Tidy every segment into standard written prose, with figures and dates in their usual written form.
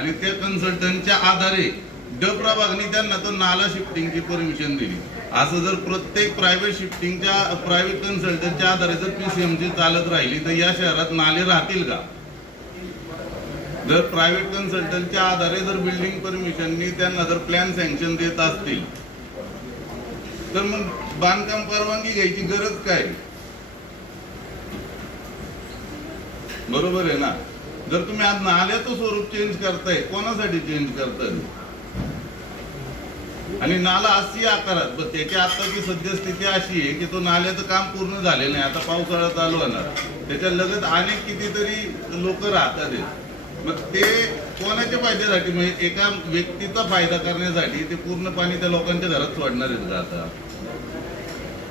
आणि त्या कन्सल्टंटच्या आधारे ड प्रभागनी त्यांना तो नाला शिफ्टिंगची परमिशन दिली। असं जर प्रत्येक प्रायव्हेट शिफ्टिंगच्या प्रायव्हेट कन्सल्टंटच्या आधारे जर पीसीएमसी चालत राहिली तर या शहरात नाले राहतील का? जर प्रायव्हेट कन्सल्टंटच्या आधारे जर बिल्डिंग परमिशननी त्यांना जर प्लॅन सँक्शन देत असतील तर मग बांधकाम परवानगी घ्यायची गरज काय? बरोबर आहे ना? जर तुम्ही आज नाल्याचं स्वरूप चेंज करताय, कोणासाठी चेंज करताय? आणि नाला 80 आकारात, पण त्याची आताची सद्यस्थिती अशी आहे की तो नाल्याचं काम पूर्ण झालेलं नाही। आता पावसाळा चालू होणार, त्याच्या लगत अनेक कितीतरी लोक राहतात। मग ते कोणाच्या फायद्यासाठी, म्हणजे एका व्यक्तीचा फायदा करण्यासाठी ते पूर्ण पाणी त्या लोकांच्या घरात सोडणार आहेत का आता?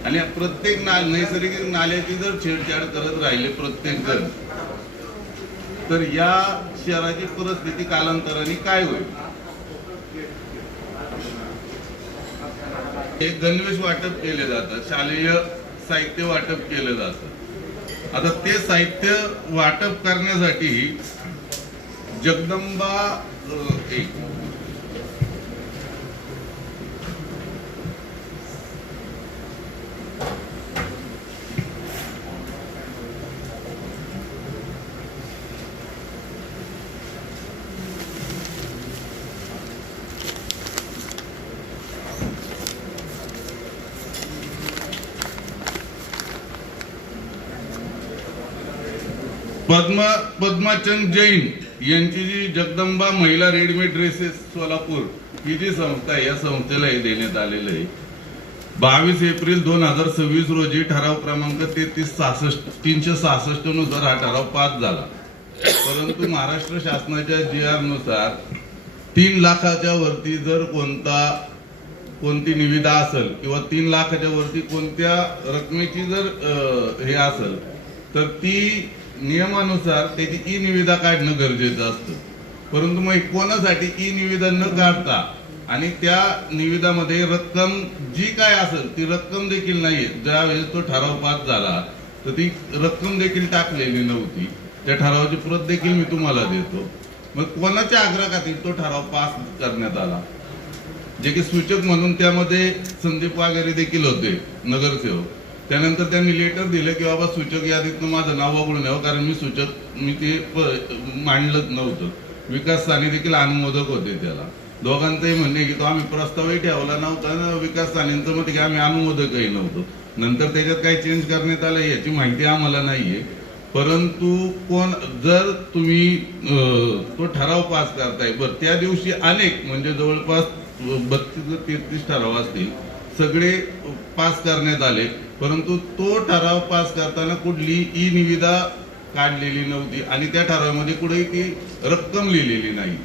आणि प्रत्येक नैसर्गिक नाल्याची जर छेडछाड करत राहिले प्रत्येक जण, तर या शहराची परिस्थिती कालांतराने काय होईल? एक गणवेश वाटप केले जातं, शालेय साहित्य वाटप केलं जातं। आता ते साहित्य वाटप करण्यासाठी जगदंबा पद्माचंद जैन यांची जी जगदंबा महिला रेडीमेड ड्रेसेस सोलापूर ही जी संस्था आहे, या संस्थेला हे देण्यात आलेलं आहे। 22 एप्रिल 2026 रोजी ठराव क्रमांक 366 नुसार हा ठराव पास झाला। परंतु महाराष्ट्र शासनाच्या GR नुसार 3 लाखाच्या वरती जर कोणती निविदा असेल किंवा 3 लाखाच्या वरती कोणत्या रकमेची जर हे असेल तर ती नियमानुसार त्याची ई निविदा काढणं गरजेचं असतं। परंतु मग कोणासाठी ई निविदा न काढता आणि त्या निविदामध्ये रक्कम जी काय असेल ती रक्कम देखील नाहीये। ज्यावेळेस तो ठराव पास झाला तर ती रक्कम देखील टाकलेली नव्हती। त्या ठरावाची प्रत देखील मी तुम्हाला देतो। मग कोणाच्या आग्रहाखातीर तो ठराव पास करण्यात आला? जे की सूचक म्हणून त्यामध्ये संदीप वाघेरे देखील होते, नगरसेवक। त्यानंतर त्यांनी लेटर दिलं की बाबा सूचक यादीतनं माझं नाव वगळून यावं, कारण मी ते मांडलंच नव्हतं। विकास साने देखील अनुमोदक होते त्याला। दोघांचंही म्हणणे की तो आम्ही प्रस्तावही ठेवला नव्हता ना, विकास सानेंचं मत की आम्ही अनुमोदकही नव्हतो। नंतर त्याच्यात काही चेंज करण्यात आलं याची माहिती आम्हाला नाहीये। परंतु जर तुम्ही तो ठराव पास करताय, बरं त्या दिवशी अनेक म्हणजे जवळपास 32 ते 33 ठराव असतील, सगळे पास करण्यात आले। परंतु तो ठराव पास करताना कुठली ई निविदा काढलेली नव्हती आणि त्या ठरावामध्ये कुठेही ती रक्कम लिहिलेली नाही।